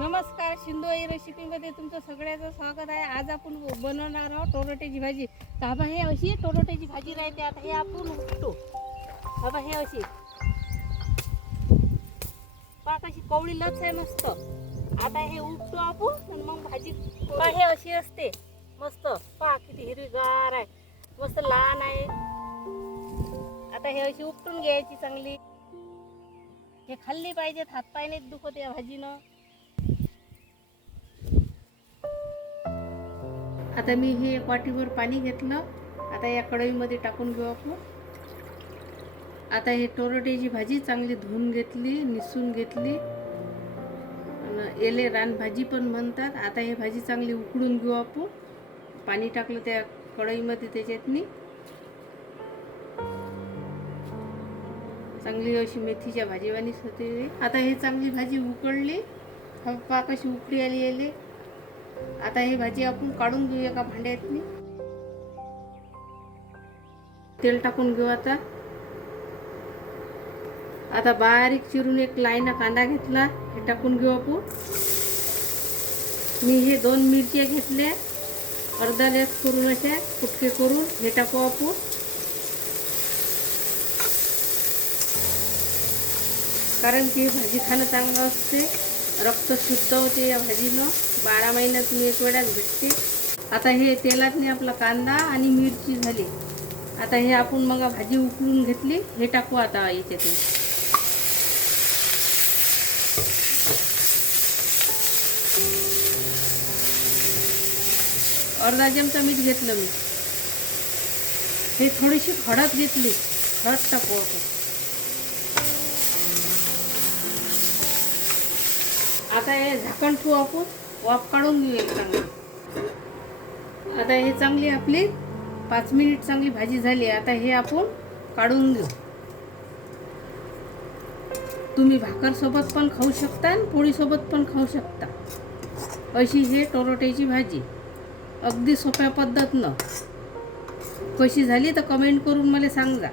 नमस्कार, शिंदोई रेसिपीमध्ये तुमचं सगळ्याचं स्वागत आहे. आज आपण बनवणार आहोत टोरोट्याची भाजी. तर बाबा हे अशी टोरोट्याची भाजी राहते. आता हे आपण उपटो. बाबा हे अशी पाक अशी कवळी लच आहे मस्त. आता हे उपटो आपण आणि मग भाजी हे अशी असते मस्त. पहा किती हिरवीगार आहे, मस्त लहान आहे. आता हे अशी उपटून घ्यायची चांगली. हे खाल्ली पाहिजेत, हातपाय नाही दुखत या भाजीनं. आता मी हे एक वाटीवर पाणी घेतलं. आता या कढईमध्ये टाकून घेऊ आपण. आता हे टोरोट्याची भाजी चांगली धुवून घेतली, निसून घेतली. याले रानभाजी पण म्हणतात. आता ही भाजी चांगली उकडून घेऊ आपण. पाणी टाकलं त्या कढईमध्ये, त्याच्यातनी चांगली अशी मेथीच्या भाजीवानीच होते. आता हे चांगली भाजी उकळली, पाक अशी उकळी आली याले. आता ही भाजी आपण काढून घेऊ एका भांड्यातनी. तेल टाकून घेऊ. आता बारीक चिरून एक लाईन कांदा घेतला, हे टाकून घेऊ आपण. मी हे 2 मिरच्या घेतल्या, अर्धा लेस करून अशा कुटके करून हे टाकू आपण. कारण की भाजी खाणं चांगलं असते, रक्त शुद्ध होते या भाजीनं. 12 महिन्यात मी एक वेळाच भेटते. आता हे तेलातनी आपला कांदा आणि मिरची झाली. आता हे आपण मग भाजी उकळून घेतली, हे टाकू आता याच्यातून. अर्धा चमचा मीठ घेतलं मी. हे थोडीशी हळद घेतली, हळद टाकू आपण. आता हे झाकण ठेवू आपण, वाफ काढून घेऊ एक चांगली. आता हे चांगली आपली 5 मिनिट चांगली भाजी झाली. आता हे आपण काढून घेऊ. तुम्ही भाकरसोबत पण खाऊ शकता आणि पोळीसोबत पण खाऊ शकता. अशी हे टोरोट्याची भाजी अगदी सोप्या पद्धतीनं. कशी झाली तर कमेंट करून मला सांगा.